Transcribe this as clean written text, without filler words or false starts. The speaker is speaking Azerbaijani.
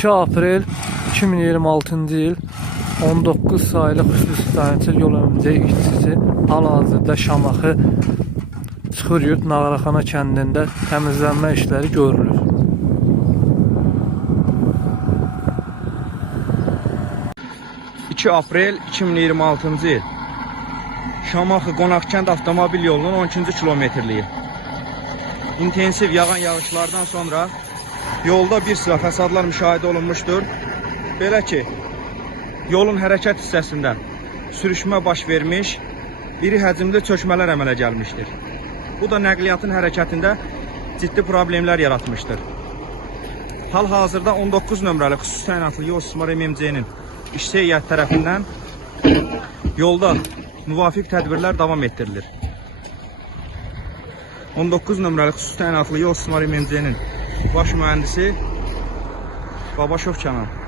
2 aprel 2026-cı il 19 sayılı xüsusi dayanıcı yol ömrücə işçisi hal-hazırda Şamaxı Çuxuryurt Nağaraxana kəndində təmizlənmə işləri görülür. Aprel 2026-cı il Şamaxı Qonaqkənd avtomobil yolunun 12-ci kilometrliyi. İntensiv yağan yağışlardan sonra yolda bir sıra fəsadlar müşahidə olunmuşdur. Belə ki, yolun hərəkət hissəsində sürüşmə baş vermiş, iri həcmli çökmələr əmələ gəlmişdir. Bu da nəqliyyatın hərəkətində ciddi problemlər yaratmışdır. Hal-hazırda 19 nömrəli xüsusi təyinatlı yol istismar MMC-nin İşçi heyəti tərəfindən yolda müvafiq tədbirlər davam etdirilir. 19 nömrəli xüsusi təyinatlı yol istismar MMC-nin baş mühəndisi Babaşov Kənan.